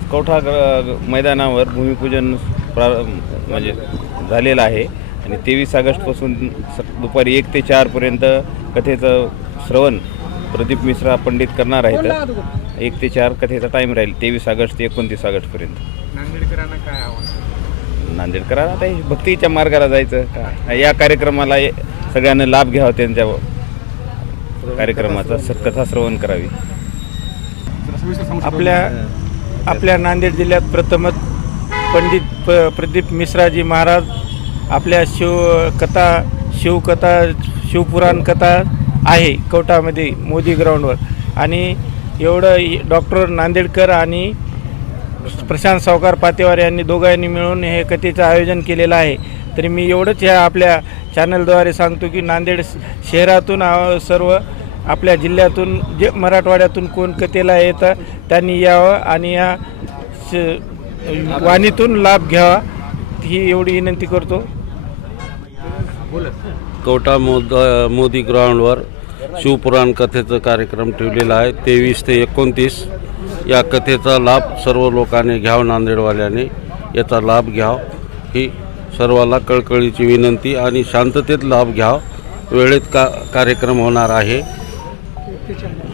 कवठा ग- मैदानावर भूमिपूजन प्रा म्हणजे झालेलं आहे. आणि तेवीस ऑगस्टपासून स दुपारी एक ते चारपर्यंत कथेचं श्रवण प्रदीप मिश्रा पंडित करणार आहेत. एक ते चार कथेचा टाईम राहील तेवीस ऑगस्ट ते एकोणतीस ऑगस्टपर्यंत नांदेडकरांना काय आव्हान? नांदेडकरांना आता हे भक्तीच्या मार्गाला जायचं. का या कार्यक्रमाला सगळ्यांना लाभ घ्यावा त्यांच्या कार्यक्रमाचा स- कथा श्रवण करावी. आपल्या आपल्या नांदेड जिल्ह्यात प्रथमच पंडित प प्रदीप मिश्राजी महाराज आपल्या शिवकथा शिवकथा शिवपुराण कथा आहे कवटामध्ये मोदी ग्राउंडवर. आणि एवढं डॉक्टर नांदेडकर आणि प्रशांत सावकार पातेवार यांनी दोघांनी मिळून हे कथेचं आयोजन केलेलं आहे. तरी मी एवढंच ह्या आपल्या चॅनलद्वारे सांगतो की नांदेड शहरातून सर्व आपल्या जिल्ह्यातून जे मराठवाड्यातून कोण कथेला येतं त्यांनी यावं आणि या वाणीतून लाभ घ्यावा ही एवढी विनंती करतो. कवटा मोद मोदी ग्राउंडवर शिवपुराण कथेचा कार्यक्रम ठेवलेला आहे. तेवीस ते एकोणतीस या कथेचा लाभ सर्व लोकांनी घ्यावा नांदेडवाल्याने याचा लाभ घ्यावा. ही सर्वाला कळकळीची विनंती आणि शांततेत लाभ घ्यावा. वेळेत का कार्यक्रम होणार आहे. future.